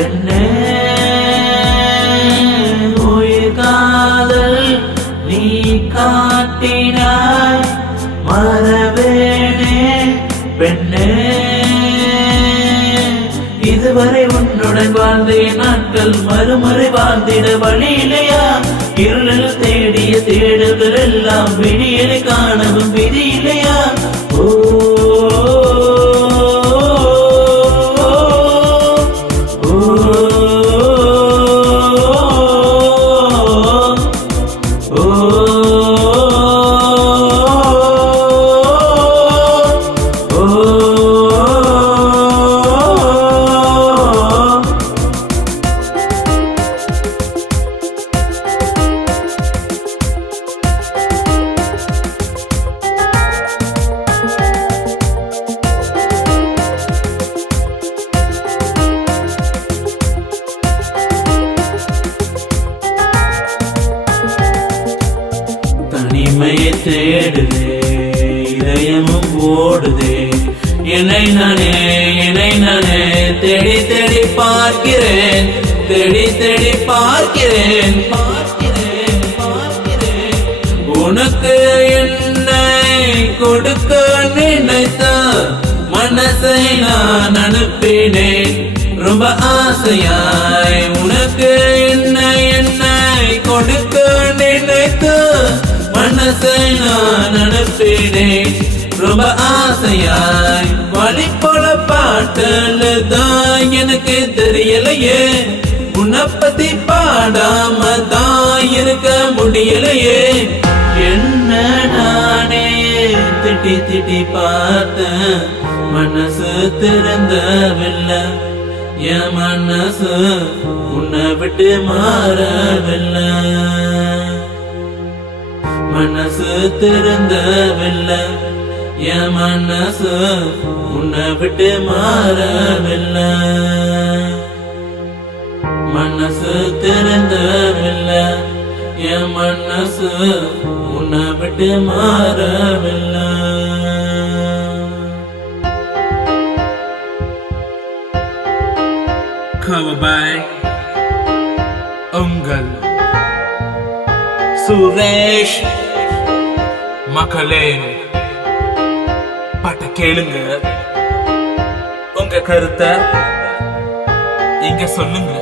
பெண்ணே உயிர் காதல் நீ காட்டினாய் மறவேனே பெண்ணே. இதுவரை உன்னுடன் வாழ்ந்த நாட்கள் மறுமுறை வாழ்ந்திட வழி இல்லையா? இருளில் தேடிய தேடல்கள் எல்லாம் விடியலை காணவும் விதி இல்லையா? ஓ தனிமையை தேடுதே இதயமும் ஓடுதே என்னை நானே தேடி தேடி பார்க்கிறேன் உனக்கு என்னை கொடுக்க நினைத்த மனசை நான் அனுப்பினேன் ரொம்ப ஆசையாய். உனக்கு என்னை கொடுக்க நினைத்த மனசை நான் அனுப்பினேன் ரொம்ப ஆசையாய். வழி போல பாட்டல்தான் எனக்கு தெரியலையே, உன்னை பத்தி பாடாம தான் இருக்க முடியலையே. என்ன நானே திட்டி திட்டி பார்த்தேன், மனசு திறந்தவில்லை, என் மனசு உன்னை விட்டு மாறவில்லை. மனசு திறந்தவில்லை, என் மனசு உன்னை விட்டு மாறவில்லை. மனசு திறந்தவில்லை, என் மனசு உன்னை விட்டு மாறவில்லை. Cover by உங்கள் சுரேஷ். மக்களே பாட்ட கேளுங்க, உங்க கருத்தை இங்க சொல்லுங்க.